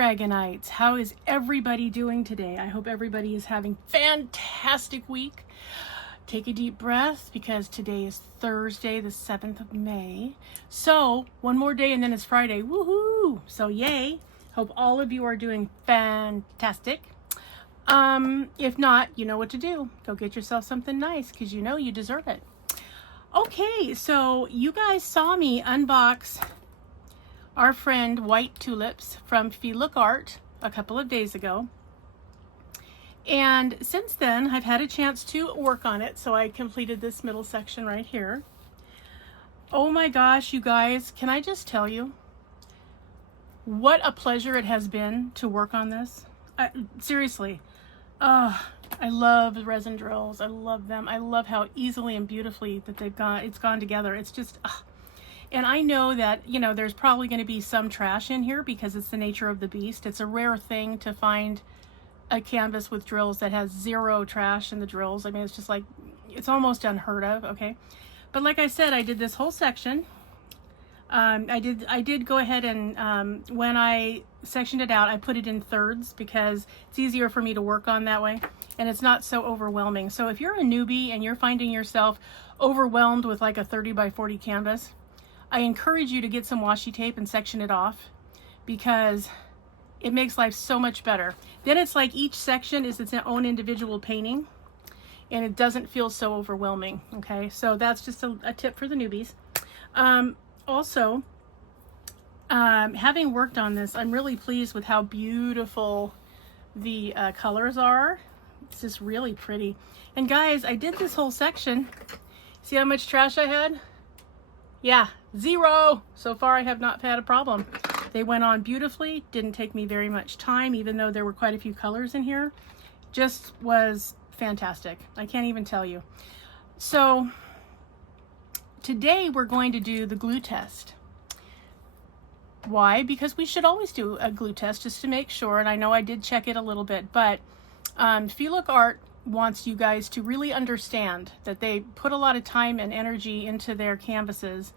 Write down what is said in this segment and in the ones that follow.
Dragonites. How is everybody doing today? I hope everybody is having a fantastic week. Take a deep breath because today is Thursday, the 7th of May. So one more day and then it's Friday. Woohoo! So yay. Hope all of you are doing fantastic. If not, you know what to do. Go get yourself something nice because you know you deserve it. Okay, so you guys saw me unbox our friend White Tulips from Feelook Art a couple of days ago. And since then, I've had a chance to work on it, so I completed this middle section right here. Oh my gosh, you guys, can I just tell you what a pleasure it has been to work on this? Seriously, I love the resin drills. I love them. I love how easily and beautifully that it's gone together. It's just, and I know that, you know, there's probably going to be some trash in here because it's the nature of the beast. It's a rare thing to find a canvas with drills that has zero trash in the drills. I mean, it's just like, it's almost unheard of, okay? But like I said, I did this whole section. I did go ahead and when I sectioned it out, I put it in thirds because it's easier for me to work on that way and it's not so overwhelming. So if you're a newbie and you're finding yourself overwhelmed with like a 30 by 40 canvas, I encourage you to get some washi tape and section it off because it makes life so much better. Then it's like each section is its own individual painting and it doesn't feel so overwhelming, okay? So that's just a tip for the newbies. Also, having worked on this, I'm really pleased with how beautiful the colors are. It's just really pretty. And guys, I did this whole section. See how much trash I had? Yeah, zero. So far I have not had a problem. They went on beautifully, didn't take me very much time, even though there were quite a few colors in here. Just was fantastic. I can't even tell you. So today we're going to do the glue test. Why? Because we should always do a glue test just to make sure, and I know I did check it a little bit, but Feelook Art wants you guys to really understand that they put a lot of time and energy into their canvases,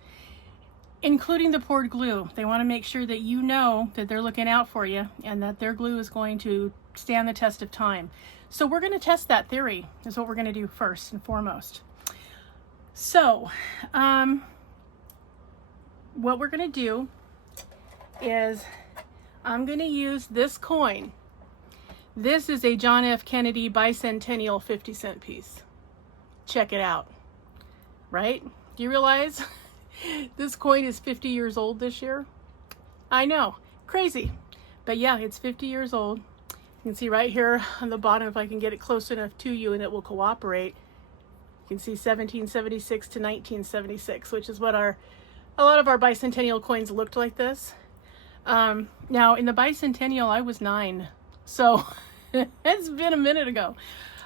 including the poured glue. They want to make sure that you know that they're looking out for you and that their glue is going to stand the test of time. So we're going to test that theory is what we're going to do first and foremost. So what we're going to do is I'm going to use this coin. This is a John F. Kennedy bicentennial 50-cent piece. Check it out. Right? Do you realize this coin is 50 years old this year? I know. Crazy. But yeah, it's 50 years old. You can see right here on the bottom, if I can get it close enough to you and it will cooperate, you can see 1776 to 1976, which is what a lot of our bicentennial coins looked like this. Now in the bicentennial, I was 9. So it's been a minute ago.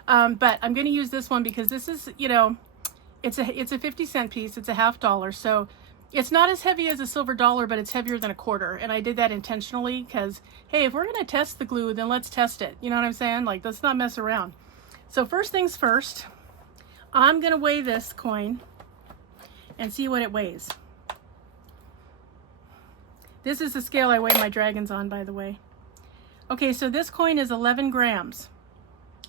But I'm going to use this one because this is, you know, it's a 50-cent piece. It's a $50. So it's not as heavy as a silver dollar, but it's heavier than a quarter. And I did that intentionally because, hey, if we're going to test the glue, then let's test it. You know what I'm saying? Like, let's not mess around. So first things first, I'm going to weigh this coin and see what it weighs. This is the scale I weigh my dragons on, by the way. Okay, so this coin is 11 grams.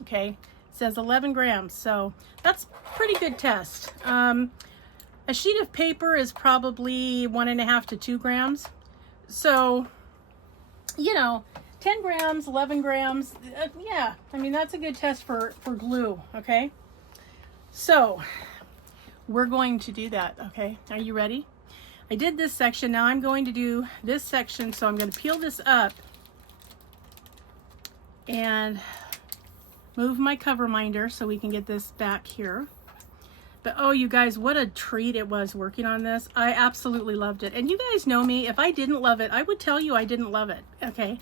Okay, it says 11 grams, so that's pretty good test. A sheet of paper is probably 1.5 to 2 grams. So, you know, 10 grams, 11 grams, yeah, I mean, that's a good test for glue, okay? So, we're going to do that, okay? Are you ready? I did this section, now I'm going to do this section, so I'm going to peel this up and move my cover minder so we can get this back here. But oh, you guys, what a treat it was working on this. I absolutely loved it. And you guys know me, if I didn't love it, I would tell you I didn't love it, okay?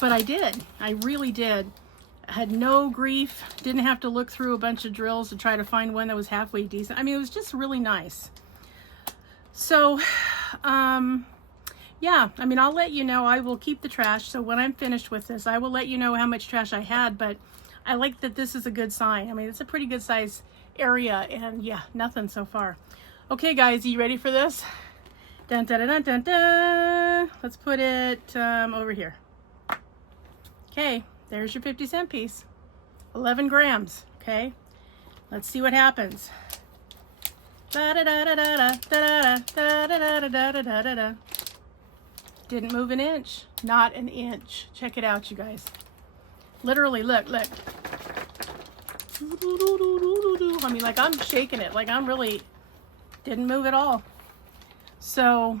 But I did. I really did. I had no grief, didn't have to look through a bunch of drills to try to find one that was halfway decent. I mean, it was just really nice. So, yeah, I mean, I'll let you know. I will keep the trash. So when I'm finished with this, I will let you know how much trash I had. But I like that this is a good sign. I mean, it's a pretty good size area. And yeah, nothing so far. Okay, guys, you ready for this? Dun, dun, dun, dun, dun, dun. Let's put it over here. Okay, there's your 50-cent piece. 11 grams, okay? Let's see what happens. Didn't move an inch, not an inch. Check it out, you guys. Literally, look. I mean, like, I'm shaking it. Like, I'm really, didn't move at all. So,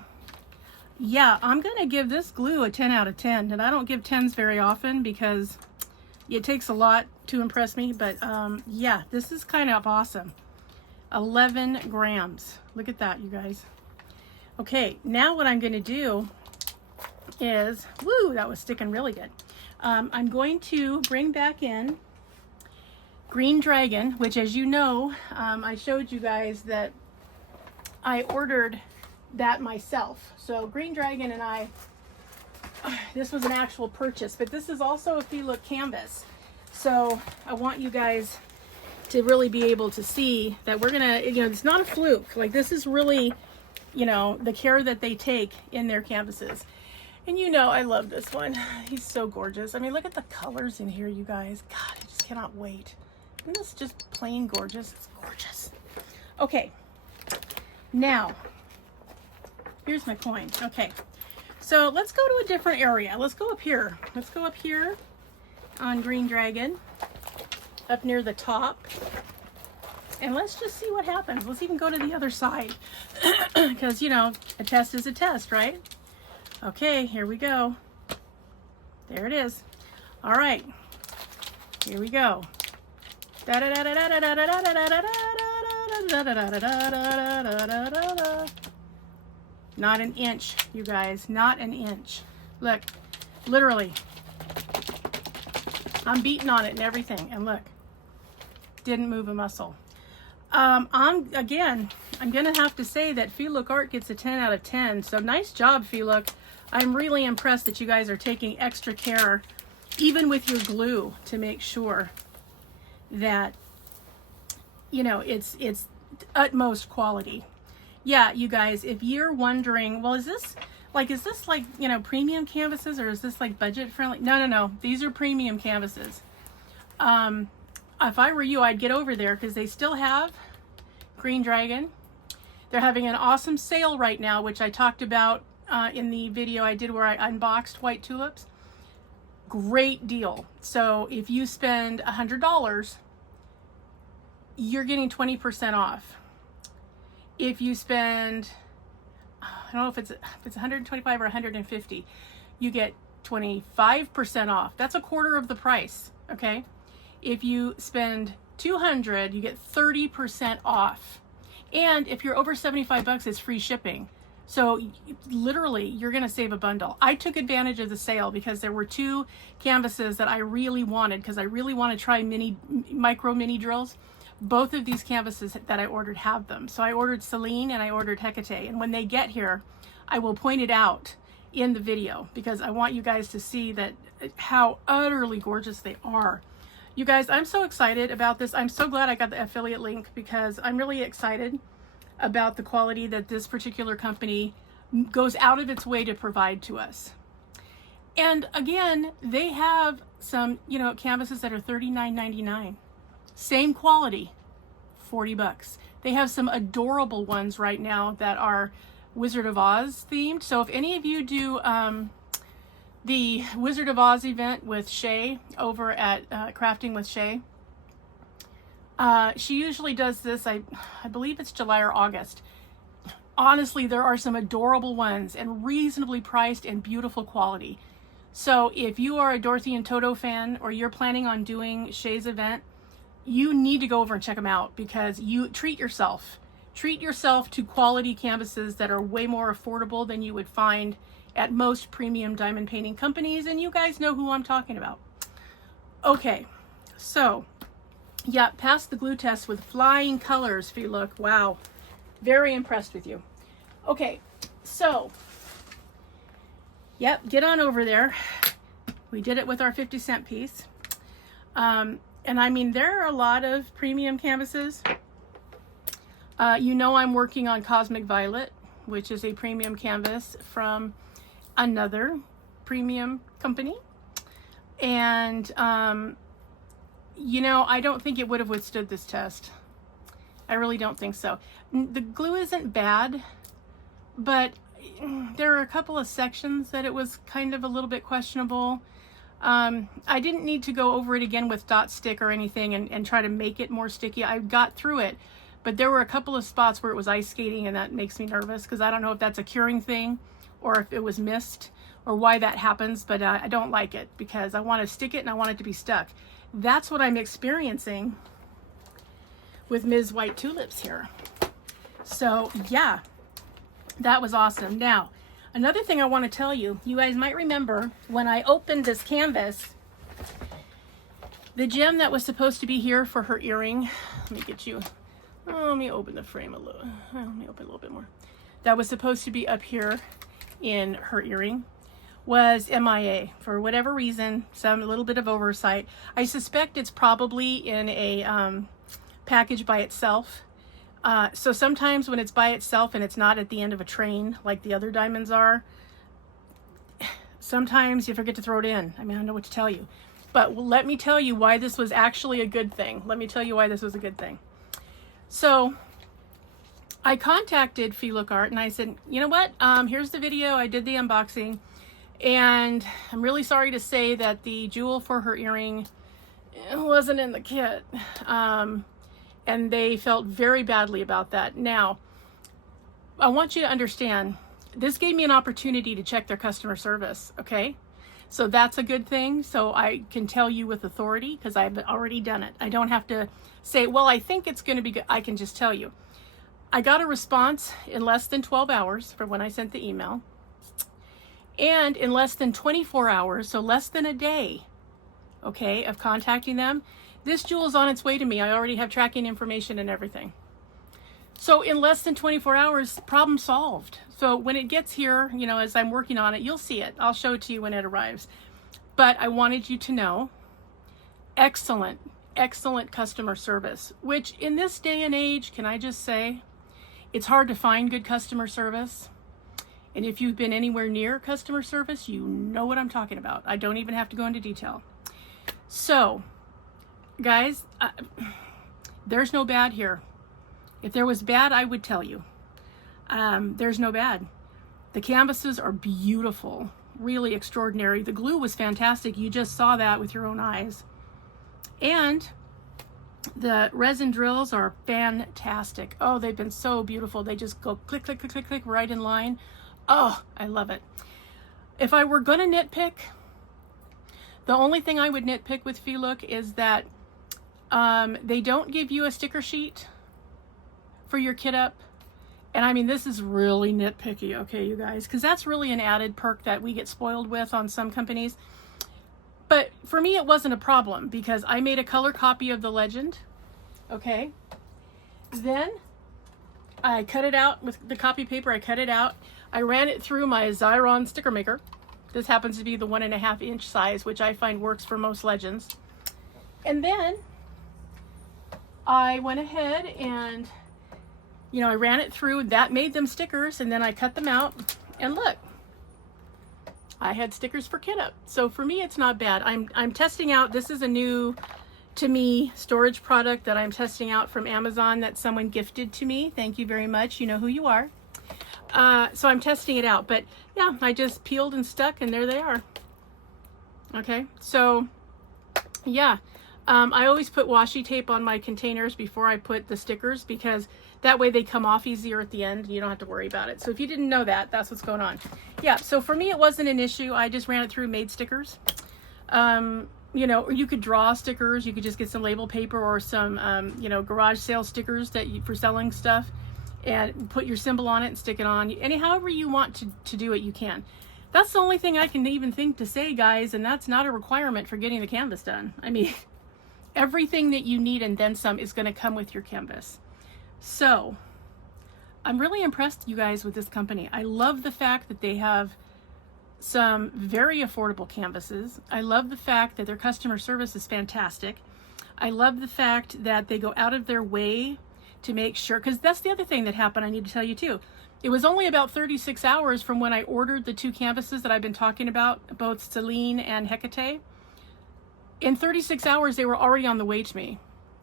yeah, I'm going to give this glue a 10 out of 10. And I don't give 10s very often because it takes a lot to impress me. But, yeah, this is kind of awesome. 11 grams. Look at that, you guys. Okay, now what I'm going to do is, woo, that was sticking really good. I'm going to bring back in Green Dragon, which, as you know, I showed you guys that I ordered that myself. So Green Dragon and I, this was an actual purchase, but this is also a Feelook canvas. So I want you guys to really be able to see that we're gonna, you know, it's not a fluke. Like, this is really, you know, the care that they take in their canvases. And you know, I love this one. He's so gorgeous. I mean, look at the colors in here, you guys. God, I just cannot wait. Isn't this just plain gorgeous? It's gorgeous. Okay, now, here's my coin. Okay, so let's go to a different area. Let's go up here. Let's go up here on Green Dragon, up near the top. And let's just see what happens. Let's even go to the other side. Because, you know, a test is a test, right? Okay, here we go. There it is. All right, here we go. Not an inch, you guys, not an inch. Look, literally, I'm beating on it and everything, and look, didn't move a muscle. I'm gonna have to say that Feelook Art gets a 10 out of 10. So nice job, Feelook. I'm really impressed that you guys are taking extra care, even with your glue, to make sure that, you know, it's utmost quality. Yeah, you guys, if you're wondering, well, is this like, you know, premium canvases, or is this like budget friendly? No. These are premium canvases. If I were you, I'd get over there because they still have Green Dragon. They're having an awesome sale right now, which I talked about in the video I did where I unboxed white tulips. Great deal. So if you spend $100, you're getting 20% off. If you spend, I don't know if it's 125 or 150, you get 25% off. That's a quarter of the price, okay? If you spend $200, you get 30% off. And if you're over 75 bucks, it's free shipping. So literally, you're gonna save a bundle. I took advantage of the sale because there were 2 canvases that I really wanted, because I really want to try micro mini drills. Both of these canvases that I ordered have them. So I ordered Celine and I ordered Hecate. And when they get here, I will point it out in the video because I want you guys to see that how utterly gorgeous they are. You guys, I'm so excited about this. I'm so glad I got the affiliate link because I'm really excited about the quality that this particular company goes out of its way to provide to us. And again, they have some, you know, canvases that are $39.99. Same quality, 40 bucks. They have some adorable ones right now that are Wizard of Oz themed. So if any of you do the Wizard of Oz event with Shay over at Crafting with Shay, she usually does this, I believe it's July or August. Honestly, there are some adorable ones and reasonably priced and beautiful quality. So if you are a Dorothy and Toto fan, or you're planning on doing Shay's event, you need to go over and check them out because you treat yourself to quality canvases that are way more affordable than you would find at most premium diamond painting companies. And you guys know who I'm talking about. Okay, so yeah, passed the glue test with flying colors, Feelook. Wow, very impressed with you. Okay, so yep, get on over there. We did it with our 50-cent piece. And I mean, there are a lot of premium canvases. You know, I'm working on Cosmic Violet, which is a premium canvas from another premium company. And, you know, I don't think it would have withstood this test. I really don't think so. The glue isn't bad, but there are a couple of sections that it was kind of a little bit questionable. I didn't need to go over it again with dot stick or anything and try to make it more sticky. I got through it, but there were a couple of spots where it was ice skating, and that makes me nervous because I don't know if that's a curing thing or if it was mist or why that happens, but I don't like it because I want to stick it and I want it to be stuck. That's what I'm experiencing with Ms. White Tulips here. So yeah, that was awesome. Now, another thing I want to tell you, you guys might remember when I opened this canvas, the gem that was supposed to be here for her earring, let me get you, let me open the frame a little, let me open a little bit more. That was supposed to be up here in her earring was MIA for whatever reason, some little bit of oversight. I suspect it's probably in a package by itself. So sometimes when it's by itself and it's not at the end of a train like the other diamonds are, sometimes you forget to throw it in. I mean, I don't know what to tell you. But let me tell you why this was actually a good thing. Let me tell you why this was a good thing. So I contacted Feelook Art and I said, you know what? Here's the video. I did the unboxing. And I'm really sorry to say that the jewel for her earring wasn't in the kit. And they felt very badly about that. Now, I want you to understand, this gave me an opportunity to check their customer service, okay? So that's a good thing. So I can tell you with authority because I've already done it. I don't have to say, well, I think it's going to be good. I can just tell you. I got a response in less than 12 hours from when I sent the email. And in less than 24 hours, so less than a day, okay, of contacting them, this jewel is on its way to me. I already have tracking information and everything. So in less than 24 hours, problem solved. So when it gets here, you know, as I'm working on it, you'll see it. I'll show it to you when it arrives. But I wanted you to know, excellent, excellent customer service, which in this day and age, can I just say, it's hard to find good customer service. And if you've been anywhere near customer service, you know what I'm talking about. I don't even have to go into detail. So, guys, there's no bad here. If there was bad, I would tell you. There's no bad. The canvases are beautiful, really extraordinary. The glue was fantastic. You just saw that with your own eyes. And the resin drills are fantastic. Oh, they've been so beautiful. They just go click, click, click, click, click right in line. Oh, I love it. If I were gonna nitpick, the only thing I would nitpick with Feelook is that they don't give you a sticker sheet for your kit up. And I mean, this is really nitpicky, okay, you guys, because that's really an added perk that we get spoiled with on some companies. But for me, it wasn't a problem because I made a color copy of the legend, okay? Then I cut it out with the copy paper. I cut it out. I ran it through my Xyron sticker maker. This happens to be the 1.5 inch size, which I find works for most legends. And then I went ahead and, you know, I ran it through. That made them stickers, and then I cut them out. And look, I had stickers for kit up. So for me, it's not bad. I'm testing out. This is a new, to me, storage product that I'm testing out from Amazon that someone gifted to me. Thank you very much. You know who you are. So I'm testing it out, but yeah, I just peeled and stuck and there they are. Okay, so yeah, I always put washi tape on my containers before I put the stickers because that way they come off easier at the end. You don't have to worry about it. So if you didn't know that, that's what's going on. Yeah, so for me, it wasn't an issue. I just ran it through, made stickers. You know, or you could draw stickers. You could just get some label paper or some, you know, garage sale stickers that for selling stuff, and put your symbol on it and stick it on. However you want to do it, you can. That's the only thing I can even think to say, guys, and that's not a requirement for getting the canvas done. I mean, everything that you need and then some is going to come with your canvas. So, I'm really impressed, you guys, with this company. I love the fact that they have some very affordable canvases. I love the fact that their customer service is fantastic. I love the fact that they go out of their way to make sure, because that's the other thing that happened, I need to tell you too. It was only about 36 hours from when I ordered the 2 canvases that I've been talking about, both Celine and Hecate. In 36 hours, they were already on the way to me.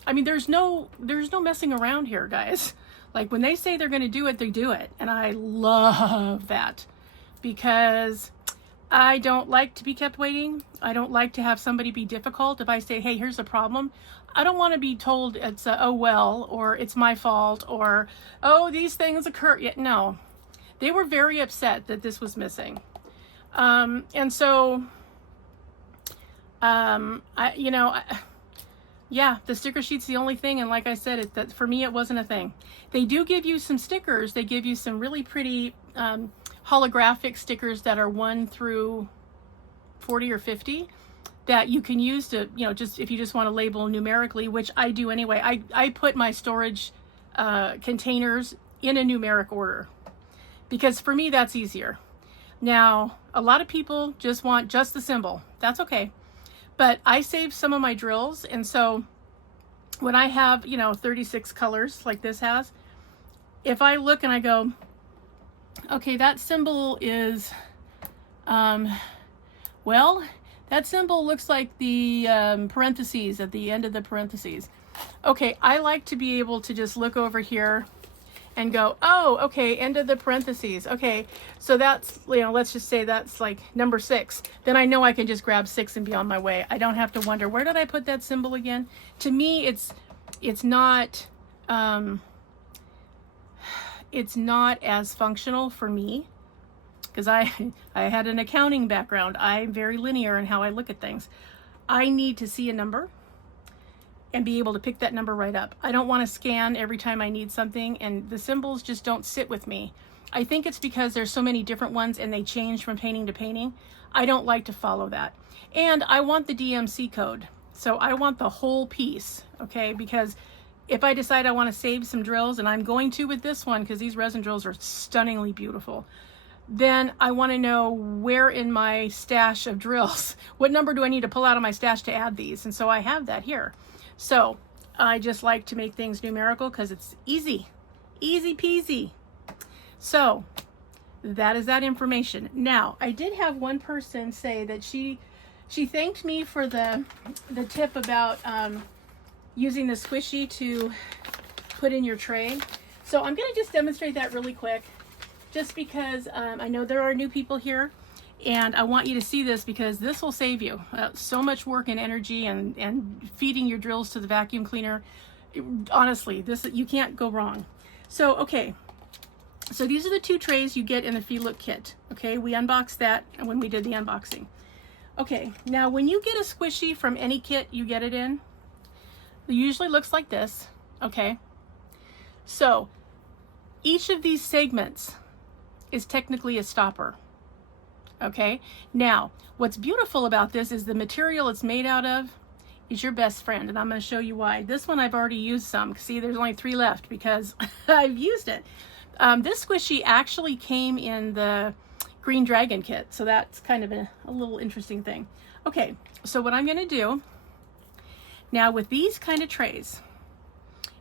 I mean, there's no messing around here, guys. Like when they say they're going to do it, they do it. And I love that because I don't like to be kept waiting. I don't like to have somebody be difficult. If I say, hey, here's a problem, I don't want to be told it's oh, well, or it's my fault, or, oh, these things occur. Yet, no, they were very upset that this was missing. And so, yeah, the sticker sheet's the only thing. And like I said, that for me, it wasn't a thing. They do give you some stickers. They give you some really pretty holographic stickers that are 1 through 40 or 50 that you can use to, just if you just want to label numerically, which I do anyway. I put my storage containers in a numeric order because for me, that's easier. Now, a lot of people just want just the symbol. That's okay. But I saved some of my drills, and so when I have, 36 colors like this has, if I look and I go, okay, that symbol is, well, that symbol looks like the parentheses at the end of the parentheses. Okay, I like to be able to just look over here and go, oh, okay, end of the parentheses. Okay, so that's, let's just say that's like number 6. Then I know I can just grab 6 and be on my way. I don't have to wonder, where did I put that symbol again? To me, it's not as functional for me because I had an accounting background. I'm very linear in how I look at things. I need to see a number and be able to pick that number right up. I don't want to scan every time I need something, and the symbols just don't sit with me. I think it's because there's so many different ones and they change from painting to painting. I don't like to follow that. And I want the DMC code. So I want the whole piece, okay? Because if I decide I want to save some drills, and I'm going to with this one because these resin drills are stunningly beautiful, then I want to know where in my stash of drills, what number do I need to pull out of my stash to add these? And so I have that here. So I just like to make things numerical because it's easy peasy. So that is that information. Now, I did have one person say that she thanked me for the tip about using the squishy to put in your tray. So I'm going to just demonstrate that really quick, just because I know there are new people here. And I want you to see this because this will save you so much work and energy and feeding your drills to the vacuum cleaner. Honestly, you can't go wrong. So, okay. So these are the 2 trays you get in the Feelook kit. Okay, we unboxed that when we did the unboxing. Okay, now when you get a squishy from any kit you get it in, it usually looks like this. Okay. So each of these segments is technically a stopper. Okay, now what's beautiful about this is the material it's made out of is your best friend, and I'm going to show you why. This one I've already used some. See, there's only 3 left because I've used it. This squishy actually came in the Green Dragon kit, so that's kind of a little interesting thing. Okay, so what I'm going to do now with these kind of trays,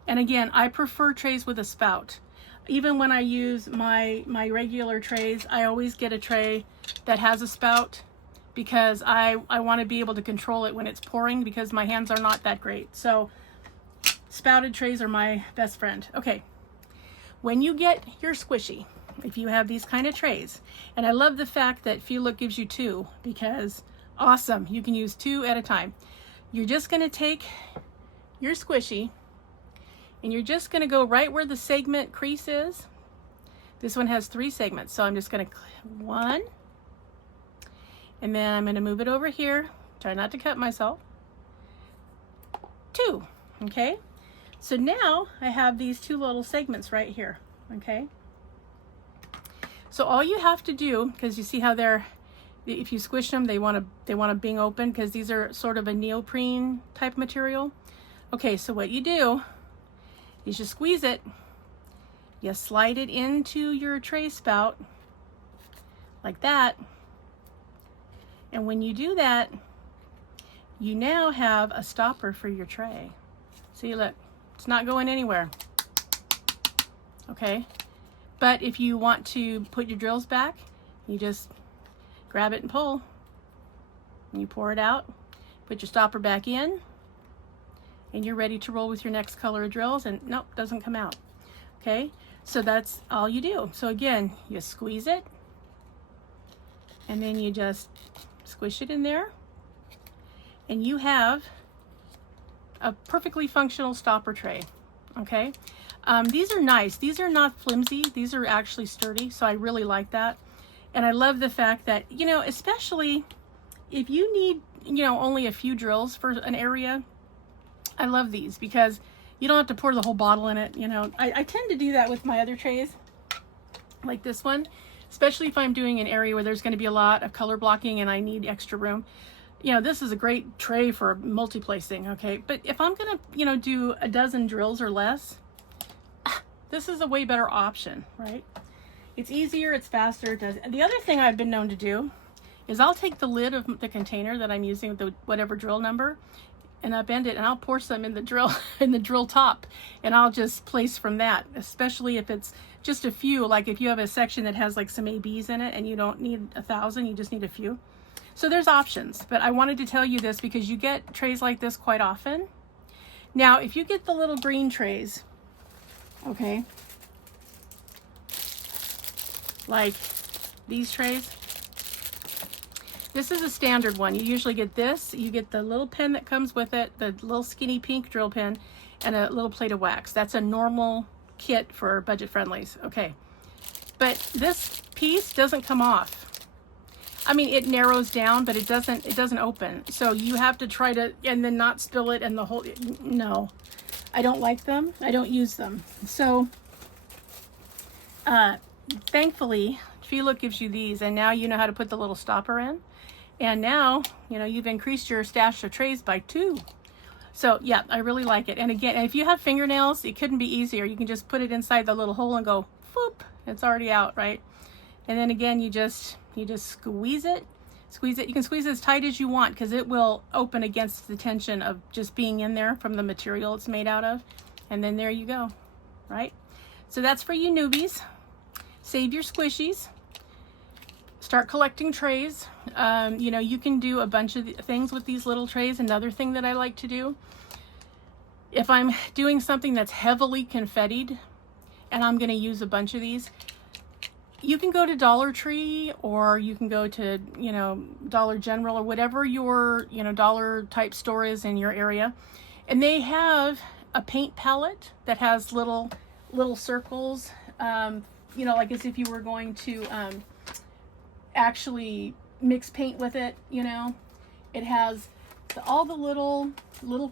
and again, I prefer trays with a spout. Even when I use my regular trays, I always get a tray that has a spout because I want to be able to control it when it's pouring because my hands are not that great. So spouted trays are my best friend. Okay, when you get your squishy, if you have these kind of trays, and I love the fact that Feelook gives you 2 because awesome, you can use 2 at a time. You're just going to take your squishy and you're just going to go right where the segment crease is. This one has 3 segments, so I'm just going to 1, and then I'm going to move it over here. Try not to cut myself. 2, okay? So now I have these 2 little segments right here, okay? So all you have to do, because you see how they're, if you squish them, they want to bing open because these are sort of a neoprene type material. Okay, so what you do is you squeeze it, you slide it into your tray spout like that, and when you do that, you now have a stopper for your tray. See, look, it's not going anywhere. Okay, but if you want to put your drills back, you just grab it and pull, and you pour it out. Put your stopper back in, and you're ready to roll with your next color of drills, and nope, doesn't come out. Okay, so that's all you do. So again, you squeeze it, and then you just squish it in there, and you have a perfectly functional stopper tray. Okay, these are nice. These are not flimsy. These are actually sturdy, so I really like that. And I love the fact that, you know, especially if you need, you know, only a few drills for an area, I love these because you don't have to pour the whole bottle in it. You know, I tend to do that with my other trays, like this one, especially if I'm doing an area where there's going to be a lot of color blocking and I need extra room. You know, this is a great tray for multi-placing, okay? But if I'm going to, you know, do a dozen drills or less, this is a way better option, right? It's easier, it's faster. It does. The other thing I've been known to do is I'll take the lid of the container that I'm using with the whatever drill number, and upend it, and I'll pour some in the drill top, and I'll just place from that, especially if it's just a few, like if you have a section that has like some ABs in it and you don't need 1,000, you just need a few. So there's options, but I wanted to tell you this because you get trays like this quite often. Now, if you get the little green trays, okay, like these trays, this is a standard one. You usually get this, you get the little pen that comes with it, the little skinny pink drill pen, and a little plate of wax. That's a normal kit for budget friendlies, okay. But this piece doesn't come off. I mean, it narrows down, but it doesn't open. So you have to try to, and then not spill it and the whole, no. I don't like them, I don't use them. So, thankfully, Feelook gives you these, and now you know how to put the little stopper in. And now, you know, you've increased your stash of trays by 2. So yeah, I really like it. And again, if you have fingernails, it couldn't be easier. You can just put it inside the little hole and go, whoop, it's already out, right? And then again, you just squeeze it. You can squeeze it as tight as you want because it will open against the tension of just being in there from the material it's made out of. And then there you go, right? So that's for you newbies. Save your squishies. Start collecting trays. You know, you can do a bunch of things with these little trays. Another thing that I like to do, if I'm doing something that's heavily confettied and I'm going to use a bunch of these, you can go to Dollar Tree, or you can go to, you know, Dollar General, or whatever your, you know, dollar type store is in your area, and they have a paint palette that has little circles, you know, like as if you were going to actually mix paint with it. You know, it has all the little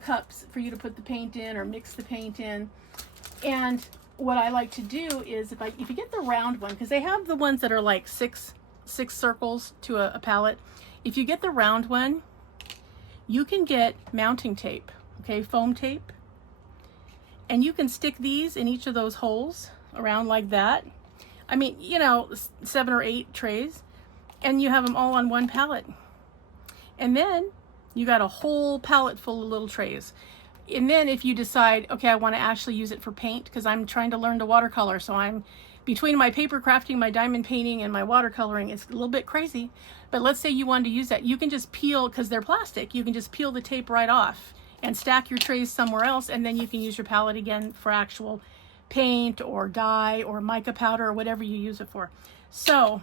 cups for you to put the paint in or mix the paint in. And what I like to do is if you get the round one, because they have the ones that are like six circles to a palette. If you get the round one, you can get mounting tape, okay, foam tape, and you can stick these in each of those holes around like that. I mean, you know, 7 or 8 trays, and you have them all on one pallet. And then you got a whole pallet full of little trays. And then if you decide, okay, I want to actually use it for paint, because I'm trying to learn to watercolor, so I'm between my paper crafting, my diamond painting, and my watercoloring, it's a little bit crazy. But let's say you wanted to use that, you can just peel, because they're plastic, you can just peel the tape right off and stack your trays somewhere else, and then you can use your palette again for actual paint or dye or mica powder or whatever you use it for. So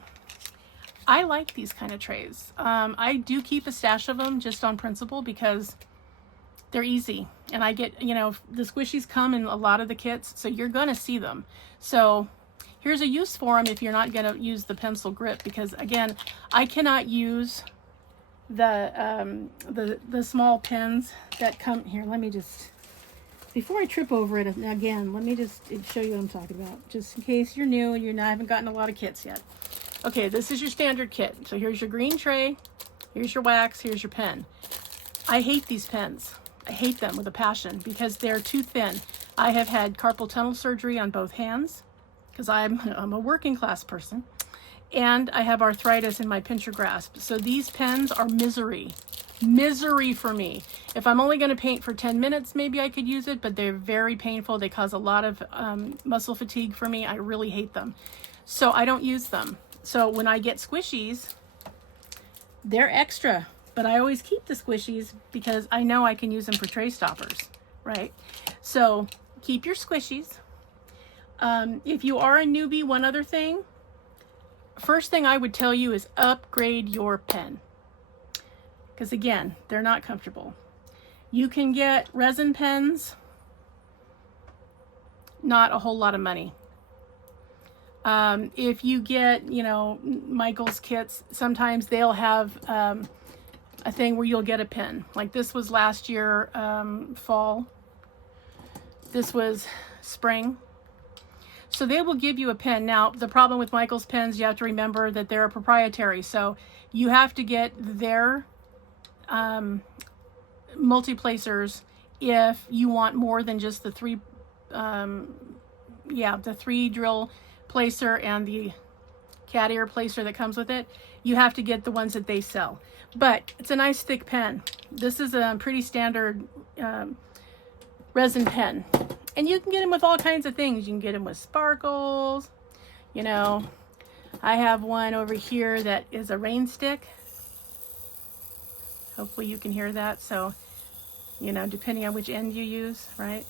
I like these kind of trays. I do keep a stash of them just on principle because they're easy, and I get, you know, the squishies come in a lot of the kits, so you're gonna see them. So here's a use for them if you're not gonna use the pencil grip, because again, I cannot use the small pens that come here. Let me just, before I trip over it again, let me just show you what I'm talking about, just in case you're new and you haven't gotten a lot of kits yet. Okay, this is your standard kit. So here's your green tray, here's your wax, here's your pen. I hate these pens. I hate them with a passion because they're too thin. I have had carpal tunnel surgery on both hands because I'm a working class person, and I have arthritis in my pincher grasp. So these pens are misery for me. If I'm only going to paint for 10 minutes, maybe I could use it, but they're very painful. They cause a lot of muscle fatigue for me. I really hate them. So I don't use them. So when I get squishies, they're extra but I always keep the squishies because I know I can use them for tray stoppers, right? So keep your squishies. If you are a newbie, one other thing, first thing I would tell you is upgrade your pen. Because again, they're not comfortable. You can get resin pens, not a whole lot of money. If you get, you know, Michael's kits, sometimes they'll have a thing where you'll get a pen. Like this was last year, fall. This was spring. So they will give you a pen. Now, the problem with Michael's pens, you have to remember that they're proprietary. So you have to get their multi-placers if you want more than just the three, the 3 drill placer and the cat ear placer that comes with it. You have to get the ones that they sell. But it's a nice thick pen. This is a pretty standard resin pen. And you can get them with all kinds of things. You can get them with sparkles. You know, I have one over here that is a rain stick. Hopefully you can hear that. So, you know, depending on which end you use, right?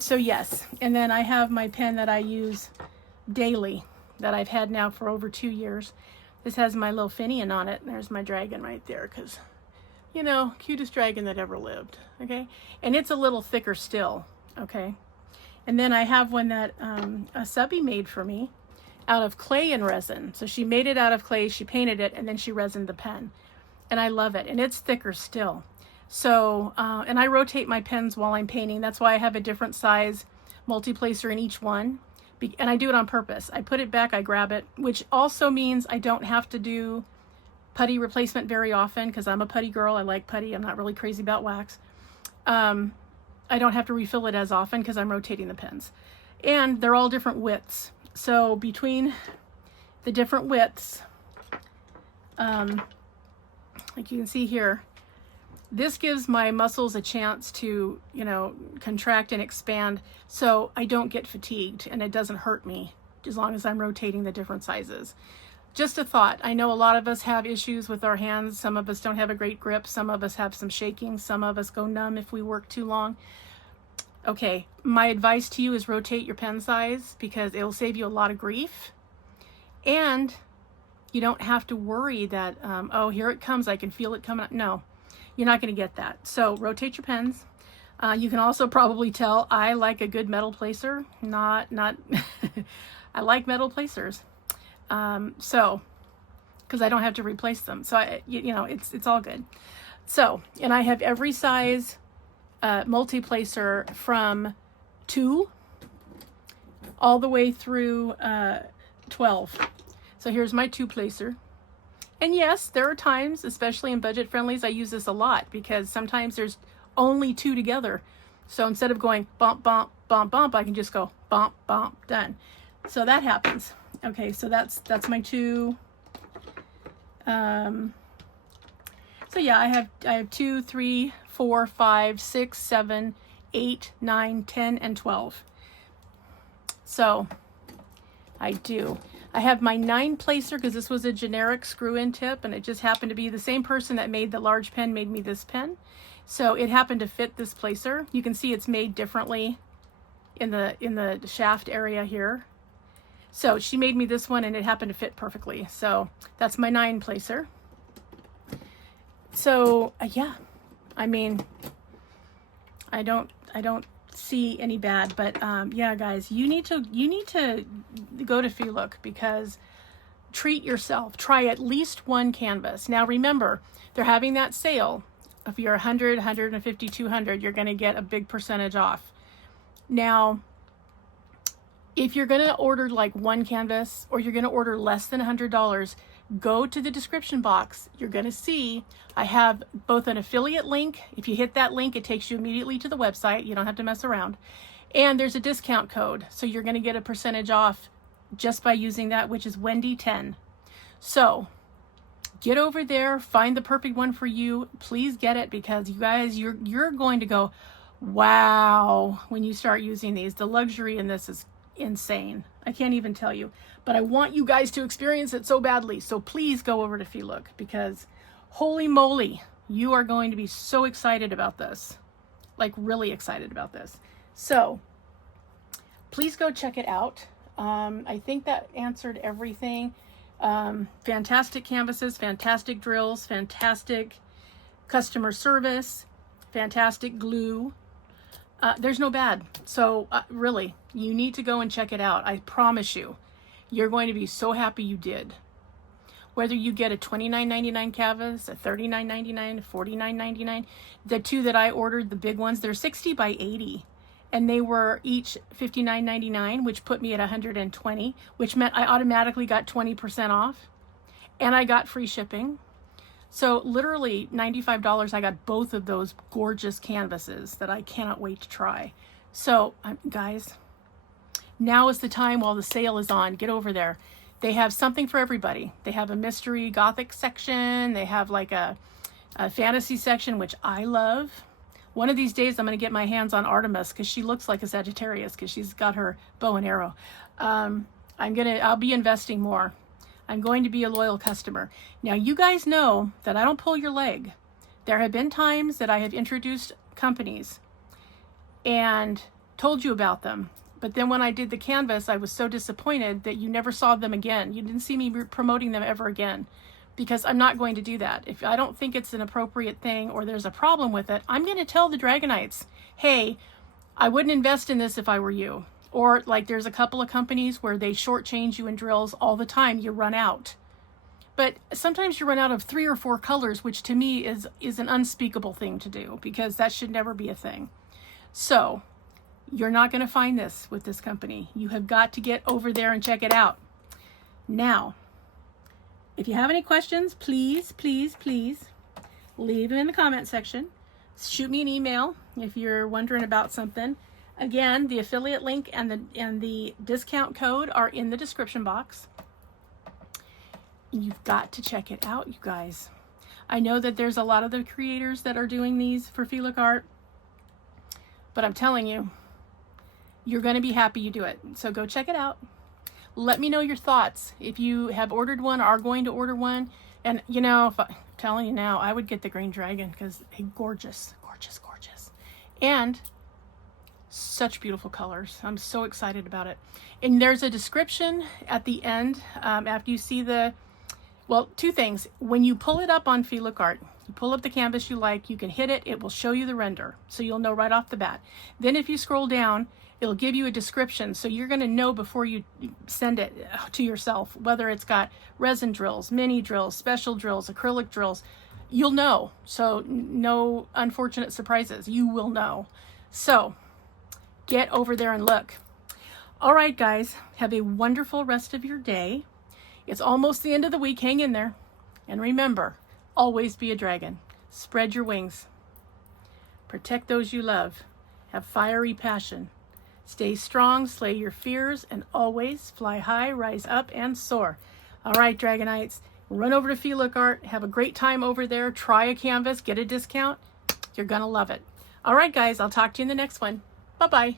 So yes, and then I have my pen that I use daily that I've had now for over 2 years. This has my little Finian on it. There's my dragon right there because, you know, cutest dragon that ever lived, okay? And it's a little thicker still, okay? And then I have one that a subby made for me out of clay and resin. So she made it out of clay, she painted it, and then she resined the pen. And I love it, and it's thicker still. So, and I rotate my pens while I'm painting. That's why I have a different size multi-placer in each one. And I do it on purpose. I put it back, I grab it, which also means I don't have to do putty replacement very often because I'm a putty girl. I like putty. I'm not really crazy about wax. I don't have to refill it as often because I'm rotating the pens. And they're all different widths. So between the different widths, like you can see here, this gives my muscles a chance to, you know, contract and expand so I don't get fatigued and it doesn't hurt me as long as I'm rotating the different sizes. Just a thought. I know a lot of us have issues with our hands. Some of us don't have a great grip. Some of us have some shaking. Some of us go numb if we work too long. Okay, my advice to you is rotate your pen size because it will save you a lot of grief. And you don't have to worry that, oh, here it comes. I can feel it coming up. No. You're not going to get that. So rotate your pens. You can also probably tell I like a good metal placer. I like metal placers. So, because I don't have to replace them. So, you know, it's all good. So, and I have every size multi-placer from 2 all the way through 12. So here's my 2 placer. And yes, there are times, especially in budget friendlies, I use this a lot because sometimes there's only 2 together. So instead of going bump, bump, bump, bump, I can just go bump, bump, done. So that happens. Okay, so that's my 2. So yeah, I have 2, 3, 4, 5, 6, 7, 8, 9, 10, and 12. So I do. I have my 9 placer because this was a generic screw-in tip and it just happened to be the same person that made the large pen made me this pen. So it happened to fit this placer. You can see it's made differently in the shaft area here. So she made me this one and it happened to fit perfectly. So that's my 9 placer. So yeah, I mean, I don't see any bad, but yeah, guys, you need to go to Feelook because treat yourself. Try at least 1 canvas. Now remember, they're having that sale. If you're 100, 150, 200, you're going to get a big percentage off. Now, if you're going to order like 1 canvas or you're going to order less than $100, go to the description box. You're going to see I have both an affiliate link. If you hit that link, it takes you immediately to the website. You don't have to mess around. And there's a discount code. So you're going to get a percentage off just by using that, which is Wendy10. So get over there, find the perfect one for you. Please get it because you guys, you're going to go, wow, when you start using these. The luxury in this is insane. I can't even tell you, but I want you guys to experience it so badly. So please go over to Feelook because Holy moly, you are going to be so excited about this. Like really excited about this. So please go check it out. I think that answered everything. Fantastic canvases, fantastic drills, fantastic customer service, fantastic glue. There's no bad. So really, you need to go and check it out. I promise you, you're going to be so happy you did. Whether you get a $29.99 canvas, a $39.99, a $49.99, the two that I ordered, the big ones, they're 60 by 80. And they were each $59.99, which put me at $120, which meant I automatically got 20% off. And I got free shipping. So literally $95, I got both of those gorgeous canvases that I cannot wait to try. So guys, now is the time while the sale is on. Get over there. They have something for everybody. They have a mystery gothic section. They have like a fantasy section, which I love. One of these days I'm going to get my hands on Artemis because she looks like a Sagittarius because she's got her bow and arrow. I'll be investing more. I'm going to be a loyal customer. Now you guys know that I don't pull your leg. There have been times that I have introduced companies and told you about them. But then when I did the canvas, I was so disappointed that you never saw them again. You didn't see me promoting them ever again because I'm not going to do that. If I don't think it's an appropriate thing or there's a problem with it, I'm going to tell the Dragonites, hey, I wouldn't invest in this if I were you. Or like there's a couple of companies where they shortchange you in drills all the time. You run out. But sometimes you run out of 3 or 4 colors, which to me is an unspeakable thing to do because that should never be a thing. So you're not going to find this with this company. You have got to get over there and check it out. Now, if you have any questions, please, please, please leave them in the comment section. Shoot me an email if you're wondering about something. Again, the affiliate link and the discount code are in the description box. You've got to check it out, you guys. I know that there's a lot of the creators that are doing these for Feelook art, but I'm telling you, you're going to be happy you do it. So go check it out. Let me know your thoughts. If you have ordered one or are going to order one. And, you know, if I'm telling you now, I would get the green dragon because gorgeous, gorgeous, gorgeous. And such beautiful colors. I'm so excited about it. And there's a description at the end after you see well, 2 things. When you pull it up on Feelook art, you pull up the canvas you like, you can hit it, it will show you the render. So you'll know right off the bat. Then if you scroll down, it'll give you a description. So you're going to know before you send it to yourself, whether it's got resin drills, mini drills, special drills, acrylic drills, you'll know. So no unfortunate surprises. You will know. So get over there and look. All right, guys, have a wonderful rest of your day. It's almost the end of the week. Hang in there. And remember, always be a dragon. Spread your wings. Protect those you love. Have fiery passion. Stay strong, slay your fears, and always fly high, rise up, and soar. All right, Dragonites, run over to Feelook art. Have a great time over there. Try a canvas. Get a discount. You're going to love it. All right, guys, I'll talk to you in the next one. Bye-bye.